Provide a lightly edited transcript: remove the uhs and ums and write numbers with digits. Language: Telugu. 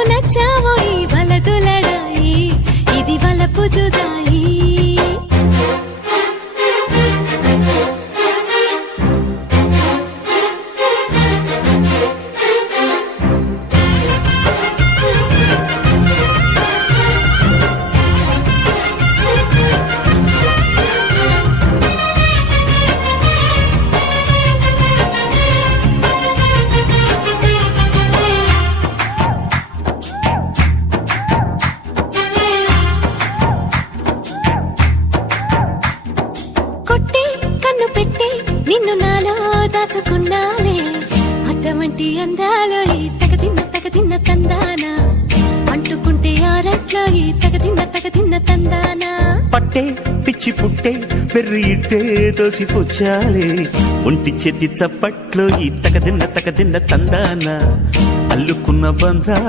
నాకు నచ్చావో ఈ వలదులడాయి ఇది వలపు జుదాయి కొట్టి కన్ను పెట్టి నిన్ను నాలో దాచుకున్నానే అద్దమంటి అందాలో ఈ తగదిన్న తందానా అంటుకుంటే ఆరట్లో ఈ తగదిన్న తందానా పట్టే పిచ్చి పుట్టే పెర్రి ఇట్టే దోసిపుచ్చాలే ఒంటి చేతి చప్పట్లో ఈ తగదిన్న తందాన అల్లుకున్న బంధ